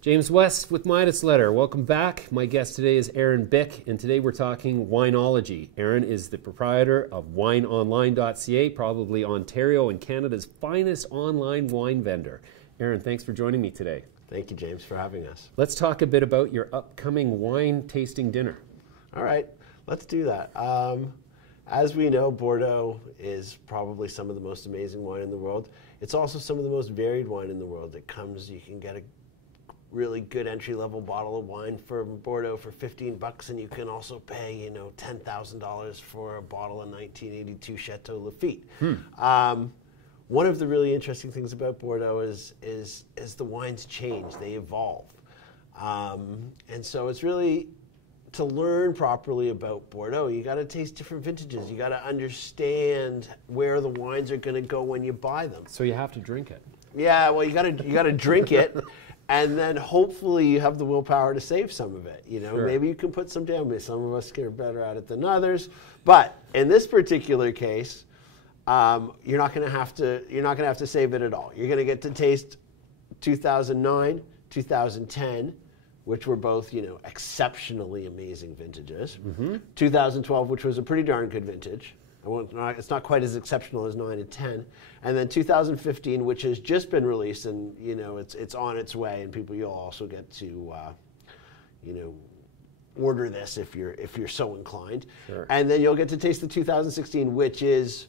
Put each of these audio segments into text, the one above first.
James West with Midas Letter. Welcome back. My guest today is Aaron Bick, and today we're talking wineology. Aaron is the proprietor of WineOnline.ca, probably Ontario and Canada's finest online wine vendor. Aaron, thanks for joining me today. Thank you, James, for having us. Let's talk a bit about your upcoming wine tasting dinner. All right, let's do that. As we know, Bordeaux is probably some of the most amazing wine in the world. It's also some of the most varied wine in the world. You can get a really good entry-level bottle of wine from Bordeaux for 15 bucks, and you can also pay, $10,000 for a bottle of 1982 Château Lafite. One of the really interesting things about Bordeaux is the wines change, they evolve. And so it's really, to learn properly about Bordeaux, you got to taste different vintages. You got to understand where the wines are going to go when you buy them. So you have to drink it. Yeah, well, you got to drink it, and then hopefully you have the willpower to save some of it. Sure. Maybe you can put some down. Some of us are better at it than others. But in this particular case, you're not going to have to save it at all. You're going to get to taste 2009, 2010. Which were both, exceptionally amazing vintages. 2012, which was a pretty darn good vintage. It's not quite as exceptional as 9 and 10. And then 2015, which has just been released, and it's on its way, and you'll also get to, order this if you're so inclined. Sure. And then you'll get to taste the 2016, which is,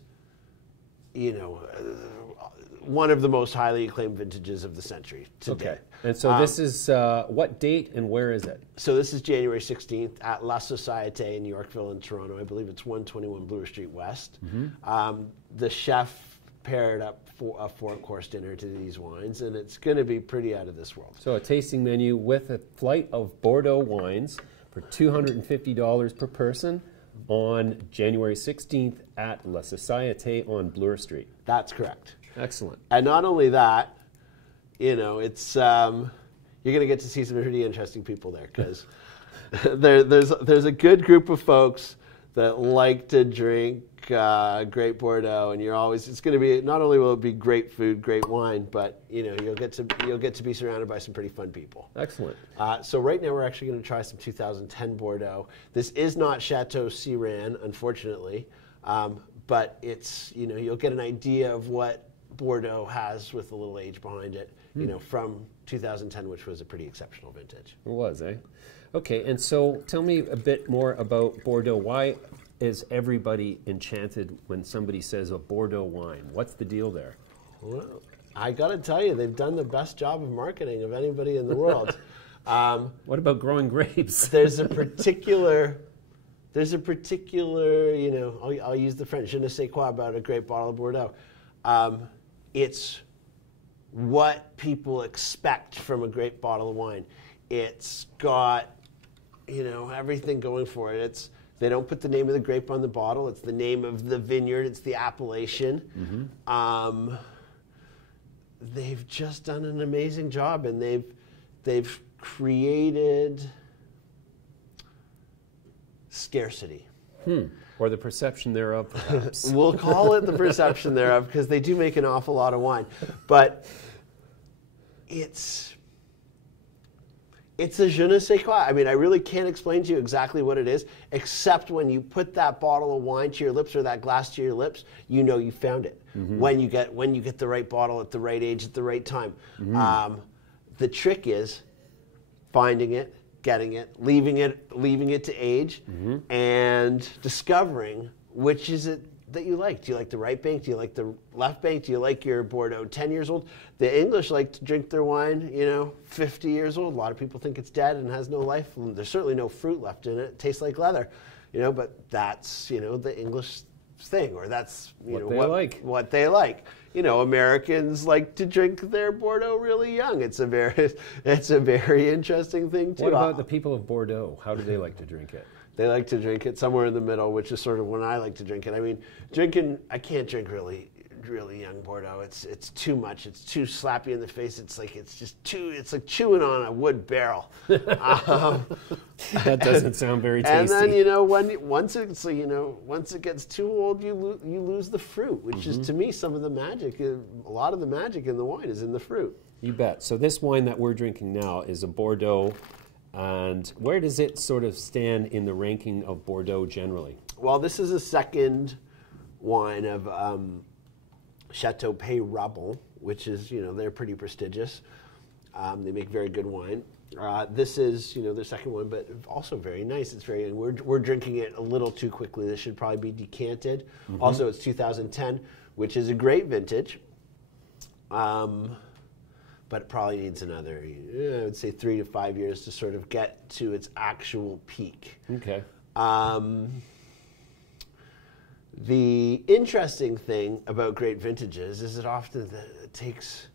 one of the most highly acclaimed vintages of the century today. Okay. And so this is what date and where is it? So this is January 16th at La Société in Yorkville in Toronto. I believe it's 121 Bloor Street West. The chef paired up for a 4-course dinner to these wines, and it's going to be pretty out of this world. So a tasting menu with a flight of Bordeaux wines for $250 per person on January 16th at La Société on Bloor Street. That's correct. Excellent. And not only that, it's you're going to get to see some pretty interesting people there, because there's a good group of folks that like to drink great Bordeaux, and it's going to be, not only will it be great food, great wine, but you'll get to be surrounded by some pretty fun people. Excellent. So right now we're actually going to try some 2010 Bordeaux. This is not Château Siran, unfortunately, but it's you'll get an idea of what Bordeaux has with a little age behind it, from 2010, which was a pretty exceptional vintage. It was, eh? Okay, and so tell me a bit more about Bordeaux. Why is everybody enchanted when somebody says a Bordeaux wine? What's the deal there? Well, I got to tell you, they've done the best job of marketing of anybody in the world. What about growing grapes? There's a particular, I'll use the French, je ne sais quoi, about a great bottle of Bordeaux. It's what people expect from a great bottle of wine. It's got, everything going for it. They don't put the name of the grape on the bottle. It's the name of the vineyard. It's the appellation. They've just done an amazing job, and they've created scarcity. Or the perception thereof, perhaps. We'll call it the perception thereof, because they do make an awful lot of wine. But it's a je ne sais quoi. I mean, I really can't explain to you exactly what it is, except when you put that bottle of wine to your lips, or that glass to your lips, you found it. When you get the right bottle at the right age at the right time. The trick is finding it, getting it, leaving it to age, and discovering which is it that you like. Do you like the right bank? Do you like the left bank? Do you like your Bordeaux 10 years old? The English like to drink their wine, 50 years old. A lot of people think it's dead and has no life. There's certainly no fruit left in it. It tastes like leather, but that's, the English thing, or that's, what they like. Americans like to drink their Bordeaux really young. It's a very interesting thing too. What about the people of Bordeaux? How do they like to drink it? They like to drink it somewhere in the middle, which is sort of when I like to drink it. I mean, I can't drink really young Bordeaux. It's too much. It's too slappy in the face. It's like chewing on a wood barrel. That doesn't sound very tasty. And then once it gets too old, you lose the fruit, which is to me some of the magic. A lot of the magic in the wine is in the fruit. You bet. So this wine that we're drinking now is a Bordeaux, and where does it sort of stand in the ranking of Bordeaux generally? Well, this is a second wine of Château Siran, which is, they're pretty prestigious. They make very good wine. This is, their second one, but also very nice. It's very, and we're drinking it a little too quickly. This should probably be decanted. Mm-hmm. Also, it's 2010, which is a great vintage. But it probably needs another, I would say 3 to 5 years to sort of get to its actual peak. Okay. The interesting thing about great vintages is that often it takes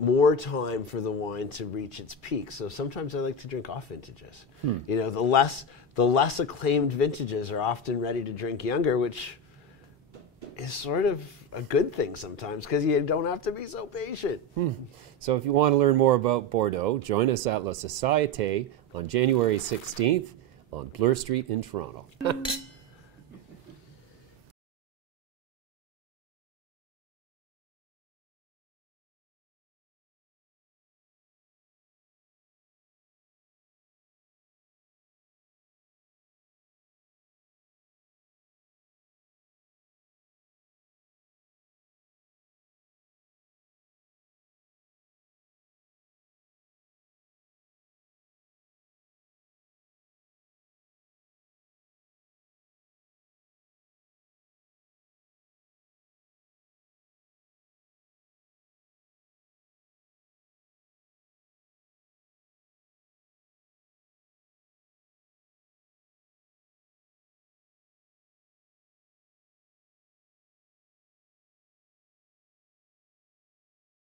more time for the wine to reach its peak. So sometimes I like to drink off vintages. The less acclaimed vintages are often ready to drink younger, which is sort of a good thing sometimes because you don't have to be so patient. So if you want to learn more about Bordeaux, join us at La Société on January 16th on Bloor Street in Toronto.